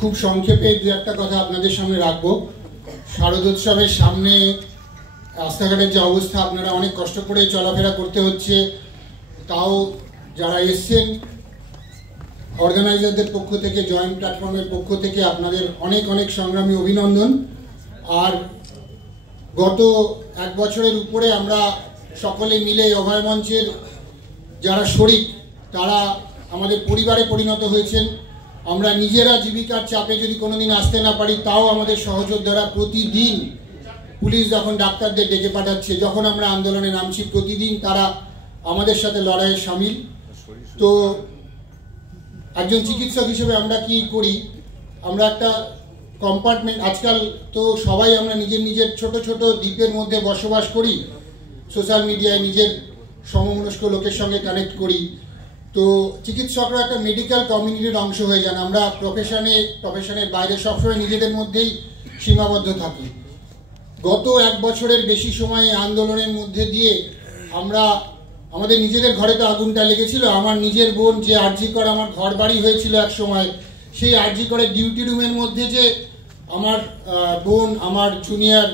খুব সংক্ষেপে দু একটা কথা আপনাদের সামনে রাখবো। শারদোৎসবের সামনে রাস্তাঘাটের যে অবস্থা, আপনারা অনেক কষ্ট করে চলাফেরা করতে হচ্ছে, তাও যারা এসছেন অর্গানাইজারদের পক্ষ থেকে, জয়েন্ট প্ল্যাটফর্মের পক্ষ থেকে আপনাদের অনেক অনেক সংগ্রামী অভিনন্দন। আর গত এক বছরের উপরে আমরা সকলে মিলে অভয় মঞ্চের যারা শরিক তারা আমাদের পরিবারে পরিণত হয়েছেন। আমরা নিজেরা জীবিকার চাপে যদি কোনোদিন আসতে না পারি, তাও আমাদের সহযোদ্ধারা প্রতিদিন, পুলিশ যখন ডাক্তারদের ডেকে পাঠাচ্ছে, যখন আমরা আন্দোলনে নামছি, প্রতিদিন তারা আমাদের সাথে লড়াইয়ে সামিল। তো একজন চিকিৎসক হিসেবে আমরা কি করি, আমরা একটা কম্পার্টমেন্ট, আজকাল তো সবাই আমরা নিজের নিজের ছোট ছোট দ্বীপের মধ্যে বসবাস করি, সোশ্যাল মিডিয়ায় নিজের সমমনস্ক লোকের সঙ্গে কানেক্ট করি। তো চিকিৎসকরা একটা মেডিকেল কমিউনিটির অংশ হয়ে যান। আমরা প্রফেশনের বাইরে সবসময় নিজেদের মধ্যেই সীমাবদ্ধ থাকি। গত এক বছরের বেশি সময় আন্দোলনের মধ্যে দিয়ে আমরা আমাদের নিজেদের ঘরে তো আগুনটা লেগেছিল। আমার নিজের বোন, যে আরজি কর আমার ঘর বাড়ি হয়েছিল এক সময়, সেই আরজি করের ডিউটি রুমের মধ্যে যে আমার বোন, আমার জুনিয়র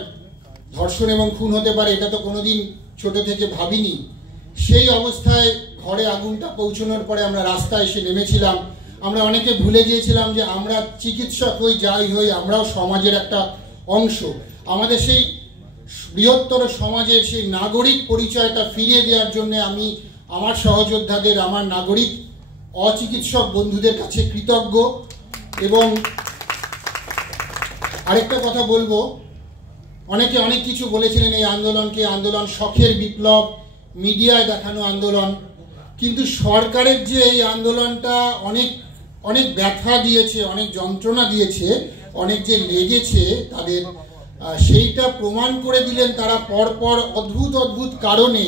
ধর্ষণ এবং খুন হতে পারে, এটা তো কোনোদিন ছোট থেকে ভাবিনি। সেই অবস্থায় ঘরে আগুনটা পৌঁছানোর পরে আমরা রাস্তায় এসে নেমেছিলাম। আমরা অনেকে ভুলে গিয়েছিলাম যে আমরা চিকিৎসক হই, যাই হই, আমরাও সমাজের একটা অংশ। আমাদের সেই বৃহত্তর সমাজের সেই নাগরিক পরিচয়টা ফিরিয়ে দেওয়ার জন্য আমি আমার সহযোদ্ধাদের, আমার নাগরিক অচিকিৎসক বন্ধুদের কাছে কৃতজ্ঞ। এবং আরেকটা কথা বলবো, অনেকে অনেক কিছু বলেছিলেন এই আন্দোলনকে, আন্দোলন শখের বিপ্লব, মিডিয়ায় দেখানো আন্দোলন। কিন্তু সরকারের যে এই আন্দোলনটা অনেক অনেক ব্যথা দিয়েছে, অনেক যন্ত্রণা দিয়েছে, অনেক যে লেগেছে তাদের, সেইটা প্রমাণ করে দিলেন তারা পরপর অদ্ভুত অদ্ভুত কারণে,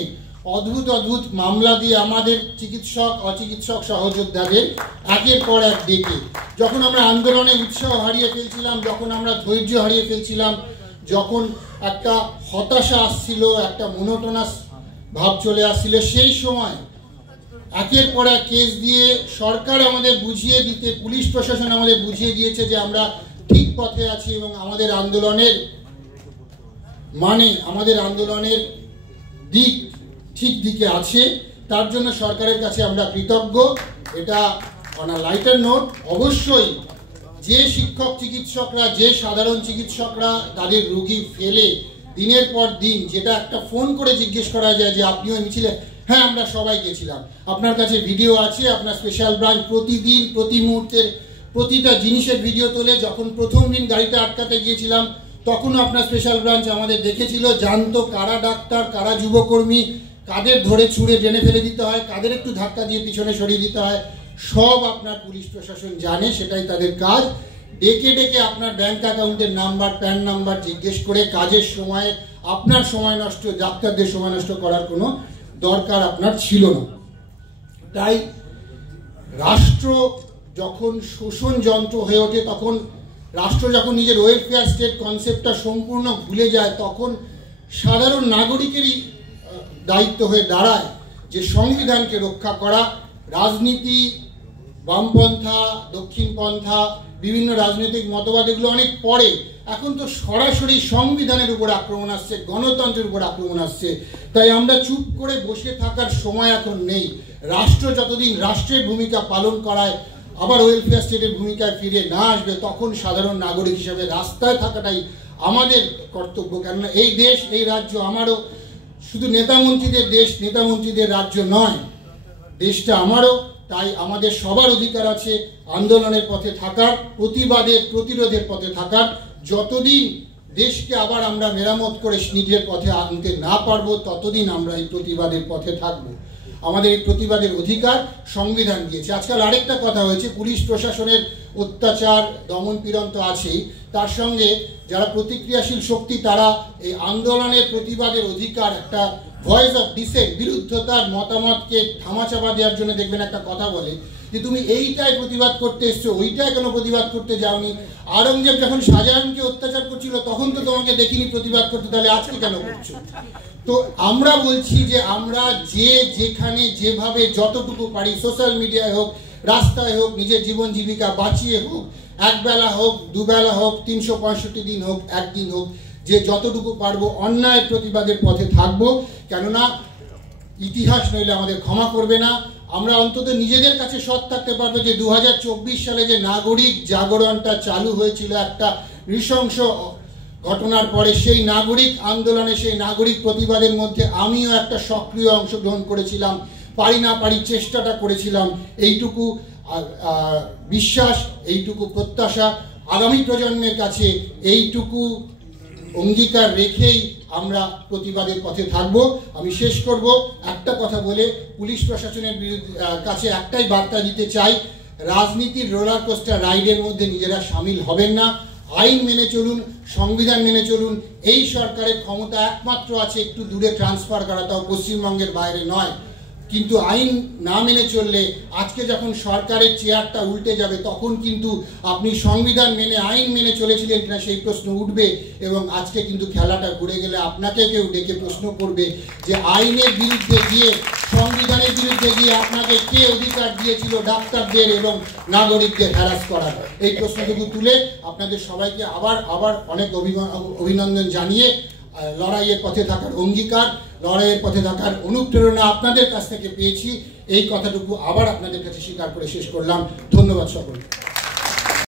অদ্ভুত অদ্ভুত মামলা দিয়ে আমাদের চিকিৎসক অচিকিৎসক সহযোদ্ধাদের একের পর এক ডেকে। যখন আমরা আন্দোলনে উৎসাহ হারিয়ে ফেলছিলাম, যখন আমরা ধৈর্য হারিয়ে ফেলছিলাম, যখন একটা হতাশা আসছিল, একটা মোনোটোনাস ভাব চলে আসছিল, সেই সময় একের পর এক কেস দিয়ে সরকার আমাদের বুঝিয়ে দিতে, পুলিশ প্রশাসন আমাদের বুঝিয়ে দিয়েছে যে আমরা ঠিক পথে আছি এবং আমাদের আন্দোলনের আমাদের আন্দোলনের দিক ঠিক দিকে আছে। তার জন্য সরকারের কাছে আমরা কৃতজ্ঞ। এটা অন আ লাইটার নোট, অবশ্যই যে শিক্ষক চিকিৎসকরা, যে সাধারণ চিকিৎসকরা তাদের রোগী ফেলে দিনের পর দিন, যেটা একটা ফোন করে জিজ্ঞেস করা যায় যে আপনিও মিছিলে, হ্যাঁ আমরা সবাই গেছিলাম, আপনার কাছে ভিডিও আছে, আপনার স্পেশাল ব্রাঞ্চ প্রতিদিন প্রতি মুহূর্তের প্রতিটা জিনিসের ভিডিও তোলে। যখন প্রথম দিন গাড়িটা আটকাতে গিয়েছিলাম তখনও আপনার স্পেশাল ব্রাঞ্চ আমাদের দেখেছিল, জানতো কারা ডাক্তার, কারা যুবকর্মী, কাদের ধরে ছুঁড়ে ড্রেনে ফেলে দিতে হয়, কাদের একটু ধাক্কা দিয়ে পিছনে সরিয়ে দিতে হয়, সব আপনার পুলিশ প্রশাসন জানে। সেটাই তাদের কাজ। ডেকে ডেকে আপনার ব্যাংক অ্যাকাউন্টের নাম্বার, প্যান নাম্বার জিজ্ঞেস করে কাজের সময় আপনার সময় নষ্ট, ডাক্তারদের সময় নষ্ট করার কোনো দরকার আপনার ছিল না। তাই রাষ্ট্র যখন শোষণ যন্ত্র হয়ে ওঠে, তখন রাষ্ট্র যখন নিজের ওয়েলফেয়ার স্টেট কনসেপ্টটা সম্পূর্ণ ভুলে যায়, তখন সাধারণ নাগরিকেরই দায়িত্ব হয়ে দাঁড়ায় যে সংবিধানকে রক্ষা করা। রাজনীতি, বামপন্থা, দক্ষিণপন্থা, বিভিন্ন রাজনৈতিক মতবাদ, এগুলো অনেক পরে। এখন তো সরাসরি সংবিধানের উপর আক্রমণ আসছে, গণতন্ত্রের উপর আক্রমণ আসছে। তাই আমরা চুপ করে বসে থাকার সময় এখন নেই। রাষ্ট্র যতদিন রাষ্ট্রের ভূমিকা পালন করায়, আবার ওয়েলফেয়ার স্টেটের ভূমিকায় ফিরে না আসবে, তখন সাধারণ নাগরিক হিসেবে রাস্তায় থাকাটাই আমাদের কর্তব্য। কেননা এই দেশ, এই রাজ্য আমারও, শুধু নেতামন্ত্রীদের দেশ, নেতামন্ত্রীদের রাজ্য নয়, দেশটা আমারও। তাই আমাদের সবার অধিকার আছে আন্দোলনের পথে থাকার, প্রতিবাদের, প্রতিরোধের পথে থাকার। যতদিন দেশকে আবার আমরা মেরামত করে নিজের পথে আনতে না পারবো, ততদিন আমরা এই প্রতিবাদের পথে থাকবো। আমাদের এই প্রতিবাদের অধিকার সংবিধান দিয়েছে। আজকাল আরেকটা কথা হয়েছে, পুলিশ প্রশাসনের অত্যাচার, দমন পীড়ন তো আছেই, তার সঙ্গে যারা প্রতিক্রিয়াশীল শক্তি, তারা এই আন্দোলনের প্রতিবাদের অধিকার, একটা ভয়েস অফ ডিসেন্ট, বিরুদ্ধতার মতামতকে ধামাচাপা দেওয়ার জন্য দেখবেন একটা কথা বলে যে তুমি এইটাই প্রতিবাদ করতে এসছো, ওইটাই কেন প্রতিবাদ করতে যাওনি? আওরঙ্গজেব যখন শাহজাহানকে অত্যাচার করছিল তখন তো তোমাকে দেখিনি প্রতিবাদ করতে, তাহলে আজকে কেন করছো? তো আমরা বলছি যে আমরা যে যেখানে যেভাবে যতটুকু পারি, সোশ্যাল মিডিয়ায় হোক, রাস্তায় হোক, নিজের জীবন জীবিকা বাঁচিয়ে হোক, একবেলা হোক, দুবেলা হোক, 365 দিন হোক, একদিন হোক, যে যতটুকু পারবো অন্যায়ের প্রতিবাদের পথে থাকবো। কেননা ইতিহাস নইলে আমাদের ক্ষমা করবে না। আমরা অন্তত নিজেদের কাছে সৎ থাকতে পারবো যে 2024 সালে যে নাগরিক জাগরণটা চালু হয়েছিল একটা নৃশংস ঘটনার পরে, সেই নাগরিক আন্দোলনে, সেই নাগরিক প্রতিবাদের মধ্যে আমিও একটা সক্রিয় অংশগ্রহণ করেছিলাম, পারি না পারি চেষ্টাটা করেছিলাম। এইটুকু বিশ্বাস, এইটুকু প্রত্যাশা আগামী প্রজন্মের কাছে, এইটুকু অঙ্গীকার রেখেই আমরা প্রতিবাদের পথে থাকব। আমি শেষ করব একটা কথা বলে, পুলিশ প্রশাসনের কাছে একটাই বার্তা দিতে চাই, রাজনীতির রোলার কোস্টার রাইডের মধ্যে নিজেরা সামিল হবেন না। আইন মেনে চলুন, সংবিধান মেনে চলুন। এই সরকারের ক্ষমতা একমাত্র আছে একটু দূরে ট্রান্সফার করা, তাও পশ্চিমবঙ্গের বাইরে নয়। কিন্তু আইন না মেনে চললে, আজকে যখন সরকারের চেয়ারটা উল্টে যাবে, তখন কিন্তু আপনি সংবিধান মেনে, আইন মেনে চলেছিলেন কিনা সেই প্রশ্ন উঠবে। এবং আজকে কিন্তু খেলাটা ঘুরে গেলে আপনাকে কেউ ডেকে প্রশ্ন করবে যে আইনের বিরুদ্ধে গিয়ে, সংবিধানের বিরুদ্ধে গিয়ে আপনাকে কে অধিকার দিয়েছিল ডাক্তারদের এবং নাগরিকদের হ্যারাস করার। এই প্রশ্নটুকু তুলে আপনাদের সবাইকে আবার অনেক অভিনন্দন জানিয়ে, লড়াইয়ের পথে থাকার অঙ্গীকার, লড়াইয়ের পথে থাকার অনুপ্রেরণা আপনাদের কাছ থেকে পেয়েছি, এই কথাটুকু আবার আপনাদের কাছে স্বীকার করে শেষ করলাম। ধন্যবাদ সকলকে।